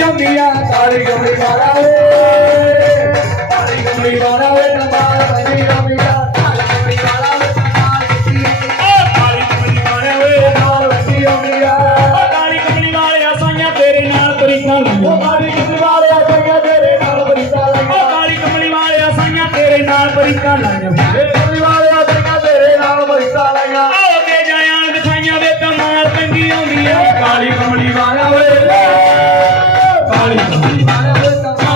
ਆਉਂਦੀ ਆ। ਕਾਲੀ ਕਮਲੀ ਵਾਲਾ ਵੇ ਵਾਲਾ ਵੇ ਨਮਾਜ਼ ਪੈਂਦੀ ਵਾਲਾ ਵੇ ਨਮਾਜ਼ ਪੈਂਦੀ ਕਾਲੀ ਨਾਲ ਪੈਂਦੀ ਆਉਂਦੀ 你妈的我想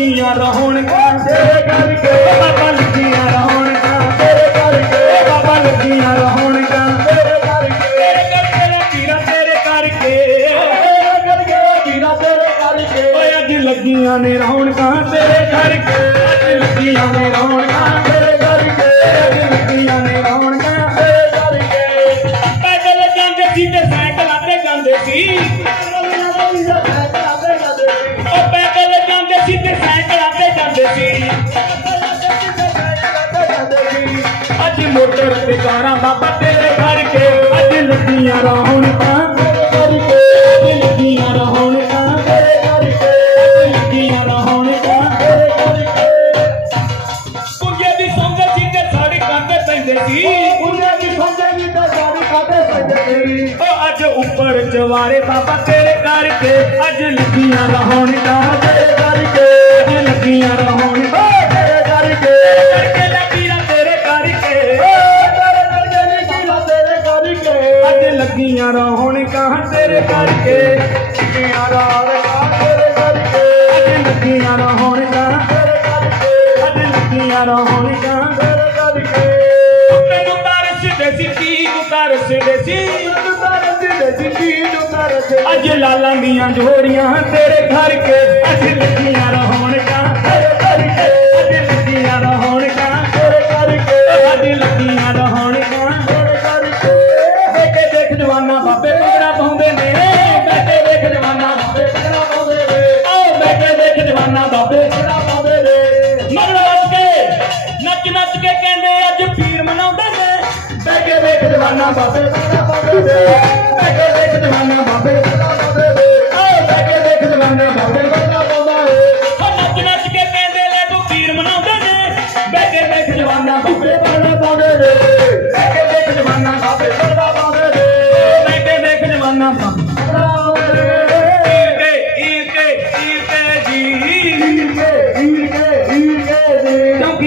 ਬਾਬਾ ਰੌਣਕਾਂ ਤੇਰੇ ਕਰਕੇ। ਬਾਬਾ ਲੱਗੀਆਂ ਰੌਣਕਾਂ ਤੇਰੇ ਕਰਕੇ। ਬਾਬਾ ਲੱਗੀਆਂ ਰੌਣਕਾਂ ਤੇਰੇ ਕਰਕੇ। ਤੇਰੇ ਕਰਕੇ ਰੇ ਤੇਰੇ ਕਰਕੇ ਤੇਰੇ ਕਰਕੇ ਵੀਰਾ ਤੇਰੇ ਕਰਕੇ। ਓਏ ਅੱਜ ਲੱਗੀਆਂ ਨੇ ਰੌਣਕਾਂ ਤੇਰੇ ਕਰਕੇ। ਅੱਜ ਲੱਗੀਆਂ ਨੇ ਰੌਣਕਾਂ। ਤੇਰੇ ਕਰਕੇ। ਅੱਜ ਲੱਗੀਆਂ ਨੇ ਅੱਜ ਮੋਟਰ ਤੇ ਕਾਰਾਂ ਬਾਬਾ ਤੇਰੇ ਕਰਕੇ। ਅੱਜ ਲੱਗੀਆਂ ਰੌਣਕਾਂ। ਅੱਜ ਲੱਗੀਆਂ ਰੌਣਕਾਂ। ਅੱਜ ਲੱਗੀਆਂ ਰੌਣਕਾਂ। ਕੁੰਜੇ ਦੀ ਸੰਗ ਸੀ ਤੇ ਸੜਕਾਂ ਤੇ ਪੈਂਦੇ ਸੀ। ਉਹ ਅੱਜ ਉੱਪਰ ਜਵਾਰੇ ਬਾਬਾ ਤੇਰੇ ਕਰਕੇ। ਅੱਜ ਲੱਗੀਆਂ ਰੌਣਕਾਂ। ਤੇਰੇ ਕਰਕੇ। ਅੱਜ ਲੱਗੀਆਂ ਰੌਣਕਾਂ। ਕਰਕੇ ਲੱਗੀਆਂ ਰੌਣਕਾਂ ਤੇਰੇ ਕਰਕੇ ਅੱਜ ਲੱਗੀਆਂ ਰੌਣਕਾਂ ਅੱਜ ਲੱਗੀਆਂ ਰੌਣਕਾਂ ਤੈਨੂੰ ਤਰਸਦੇ ਸੀ ਕੀ ਨੂੰ ਤਰਸਦੇ ਸੀ ਅੱਜ ਲਾਲਾਂ ਦੀਆਂ ਜੋੜੀਆਂ ਤੇਰੇ ਘਰ ਕੇ ਅੱਜ ਲੱਗੀਆਂ ਰੌਣਕਾਂ ਦੇਖ ਜਵਾਨਾ ਬਾਬੇ ਪਾਉਂਦੇ ਨੇ ਬੇਟੇ ਦੇਖ ਜਵਾਨਾ ਬਾਬੇ ਭੰਗੜਾ ਪਾਉਂਦੇ ਨੇ ਓ ਬੇਟੇ ਦੇਖ ਜਵਾਨਾ ਬਾਬੇ ਭੰਗੜਾ ਪਾਉਂਦਾ ਏ ਓ ਨੱਚ ਨੱਚ ਕੇ ਕਹਿੰਦੇ ਲੈ ਤੂੰ ਪੀਰ ਮਨਾਉਂਦੇ ਨੇ। ਬੇਟੇ ਦੇਖ ਜਵਾਨਾ ਬਾਬੇ ਭੰਗੜਾ ਪਾਉਂਦੇ ਨੇ ਬੇਟੇ ਦੇਖ ਜਵਾਨਾ ਬਾਬੇ ਭੰਗੜਾ ਪਾਉਂਦੇ ਨੇ ਬੇਟੇ ਦੇਖ ਜਵਾਨਾ ਬਾਬੇ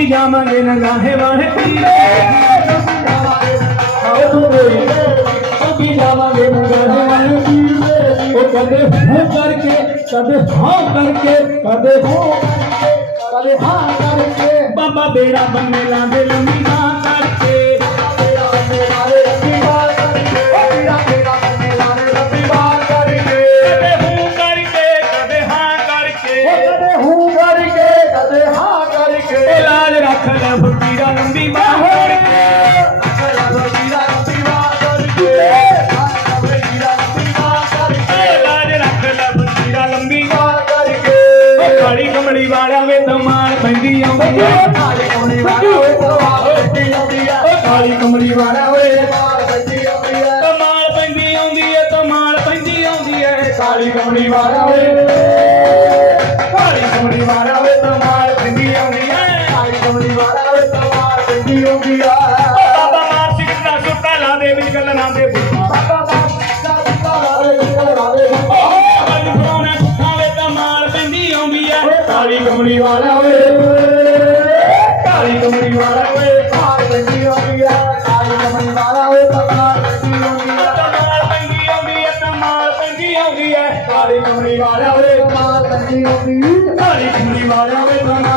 ਜਾਵਾਂਗੇ ਨਗਾਹੇ ਵਾਲੇ ਪੀਰੇ। ਕਿਉਂਕਿ ਜਾਵਾਂਗੇ ਨਗਾਹੇ ਵਾਲੇ ਪੀਰੇ ਉਹ ਕਦੇ ਹੋ ਕਰਕੇ ਕਦੇ ਹਾਂ ਕਰਕੇ ਕਦੇ ਹੋ ਕਦੇ ਹਾਂ ਕਰਕੇ, ਬਾਬਾ ਬੇੜਾ ਬੰਨੇ ਲਾਂਦੇ ਲੰਮੀ ਪੈਂਦੀ ਆਉਂਦੀ ਏ ਉਹ ਕਾਲੀ ਕਮਲੀ ਵਾਲਾ ਓਏ। ਤਮਾਨ ਪੈਂਦੀ ਆਉਂਦੀ ਏ ਤਮਾਨ ਪੈਂਦੀ ਆਉਂਦੀ ਏ ਕਾਲੀ ਕਮਲੀ ਵਾਲਾ ਓਏ। ਕਾਲੀ ਕਮਲੀ ਵਾਲਾ ਓਏ ਤਮਾਲ ਪਿੰਡੀ ਆਉਂਦੀ ਐ ਕਾਲੀ ਕਮਲੀ ਵਾਲਾ ਓਏ ਤਮਾਲ ਪਿੰਡੀ ਆਉਂਦੀ ਆ। ਬਾਬਾ ਮਾਰ ਸਿੰਘ ਦਾ ਸੁੱਟਾਲਾਂ ਦੇ ਵਿੱਚ ਗੱਲਾਂ ਦੇ। ਬੁੱਧਾ ਬਾਬਾ ਬਾਬਾ ਬਾਬਾ ਰੇ ਰੇ ਉਹ ਗੱਲ ਫਰੋਨੇ ਪੁੱਠਾਂ ਵੇ ਤਮਾਨ ਪੈਂਦੀ ਆਉਂਦੀ ਏ ਕਾਲੀ ਕਮਲੀ ਵਾਲਾ ਓਏ। ਕਮਰੀ ਵਾਲਾ ਓਏ ਭਾਰ ਬੰਦੀ ਆਉਂਦੀ ਆ ਕਾਲ ਕਮਰੀ ਵਾਲਾ ਓਏ ਭਾਰ ਬੰਦੀ ਆਉਂਦੀ ਆ ਕਮਾਲ ਪੈਂਦੀ ਆਉਂਦੀ ਆ ਕਮਾਲ ਪੈਂਦੀ ਆਉਂਦੀ ਆ ਕਾਲੀ ਕਮਰੀ ਵਾਲਾ ਓਏ ਭਾਰ ਬੰਦੀ ਆਉਂਦੀ ਕਾਲੀ ਕਮਰੀ ਵਾਲਾ ਓਏ ਭਾਰ